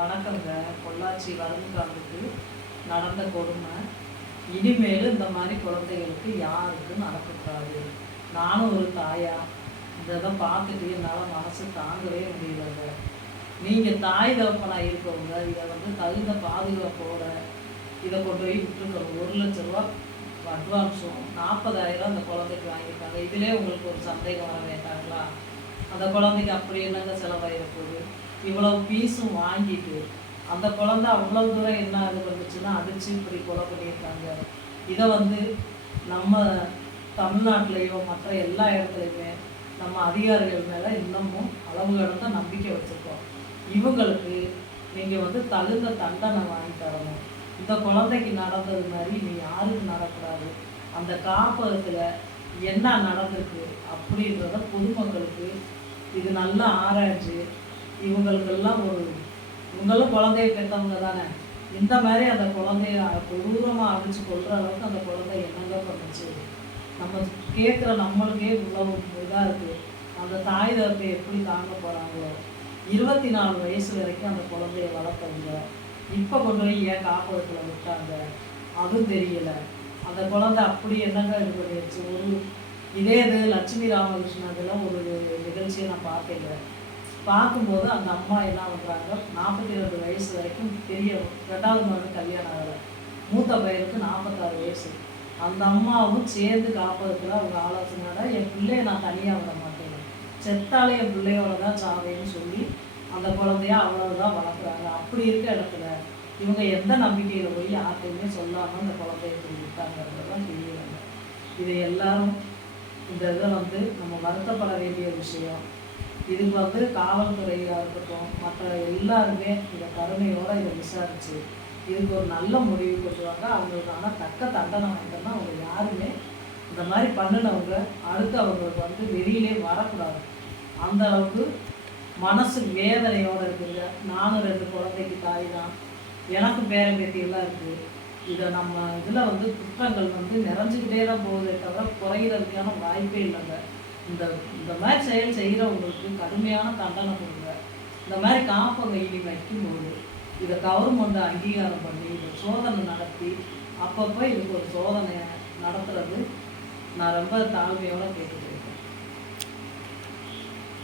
வணக்கங்க. பொள்ளாச்சி வருங்காலுக்கு நடந்த கொடுமை இனிமேல் இந்த மாதிரி குழந்தைகளுக்கு யாருக்கும் நடக்கக்கூடாது. நானும் ஒரு தாயா இதை பார்த்துட்டு என்னால் மனசு தாங்கவே முடியலங்க. நீங்கள் தாய் தகப்பனாக இருக்கவங்க இதை தகுந்த பாதுகாப்போட இதை கொண்டு போய் விட்டுருக்கணும். 1,00,000 ரூபா அட்வான்ஸும் 40,000 அந்த குழந்தைக்கு வாங்கியிருக்காங்க. இதிலே உங்களுக்கு ஒரு சந்தேகம் வர வேண்டாங்களா? அந்த குழந்தைக்கு அப்படி என்னங்க செலவாயிருக்குது? இவ்வளவு ஃபீஸும் வாங்கிட்டு அந்த குழந்தை அவ்வளோ தூரம் என்ன இது வந்துச்சுன்னா அடித்து இப்படி கொலை பண்ணியிருக்காங்க. இதை நம்ம தமிழ்நாட்டிலையோ மற்ற எல்லா இடத்துலையுமே நம்ம அதிகாரிகள் மேலே இன்னமும் அளவு கடந்த நம்பிக்கை வச்சுருக்கோம். இவங்களுக்கு நீங்கள் தகுந்த தண்டனை வாங்கி தரணும். இந்த குழந்தைக்கு நடந்தது மாதிரி நீ யாருக்கும் நடக்கூடாது. அந்த காப்பகத்தில் என்ன நடந்திருக்கு அப்படின்றத பொதுமக்களுக்கு இது நல்லா ஆராய்ச்சி இவங்களுக்கெல்லாம் இவங்களும் குழந்தைய பெற்றவங்க தானே. இந்த மாதிரி அந்த குழந்தைய கொடூரமாக அடித்து கொள்கிற அளவுக்கு அந்த குழந்தை என்னங்க பண்ணுச்சு? நம்ம கேட்குற நம்மளுக்கே இவ்வளவு இதாக இருக்குது. அந்த தாய் தகப்பை எப்படி தாங்க போகிறாங்களோ? 24 வயசு வரைக்கும் அந்த குழந்தைய வளர்த்தவங்க இப்போ கொண்டு போய் ஏன் காப்பகத்தில் விட்டாங்க அதுவும் தெரியலை. அந்த குழந்தை அப்படி என்னங்க இது பண்ணிடுச்சு? இதே இது லட்சுமி ராமகிருஷ்ணன் ஒரு நிகழ்ச்சியை நான் பார்த்தேங்க. பார்க்கும்போது அந்த அம்மா என்ன பண்ணுறாங்க, 42 வயசு வரைக்கும் பெரிய 2வது மகனுக்கு கல்யாணம் ஆகலை, மூத்த பையனுக்கு 46 வயசு. அந்த அம்மாவும் சேர்ந்து காப்பகத்தில் அவங்க ஆலோசனையோட என் பிள்ளைய நான் தனியாக விட மாட்டேன், செத்தாலே என் பிள்ளையோட தான் சாவேன்னு சொல்லி அந்த குழந்தைய அவ்வளவுதான் வளர்க்குறாங்க. அப்படி இருக்க இடத்துல இவங்க எந்த நம்பிக்கையில் போய் யார்கிட்டையுமே சொல்லாமல் அந்த குழந்தைய விட்டாங்கிறதுலாம் தெரியலைங்க. இதை எல்லாரும் இந்த இதை நம்ம வருத்தப்பட வேண்டிய விஷயம். இதுக்கு காவல்துறையாக இருக்கட்டும் மற்ற எல்லாருமே இதை கருணையோடு இதை விசாரித்து இதுக்கு ஒரு நல்ல முடிவு கொண்டுவாங்க. அவங்களுக்கான தக்க தண்டனை வாங்கிட்டோம்னா அவங்க யாருமே இந்த மாதிரி பண்ணினவங்க அடுத்து அவங்களுக்கு வெளியிலே வரக்கூடாது. அந்த அளவுக்கு மனசு வேதனையோடு இருக்குங்க. நானும் 2 குழந்தைக்கு தாய் தான், எனக்கு பேரம்பேத்தியெல்லாம் இருக்குது. இதை நம்ம இதில் குற்றங்கள் நிறைஞ்சிக்கிட்டே தான் போகுதே தவிர குறையிறதுக்கான வாய்ப்பே இல்லைங்க. இந்த மாதிரி செயல் செய்கிறவங்களுக்கு கடுமையான தண்டனை கொடுங்க. இந்த மாதிரி காப்பகம் இனி வைக்கும்போது இதை கவர்மெண்ட் அங்கீகாரம் பண்ணி இதை சோதனை நடத்தி அப்பப்போ இதுக்கு ஒரு சோதனை நடத்துறது நான் ரொம்ப தாழ்மையோடு கேட்டுக்கிறேன்.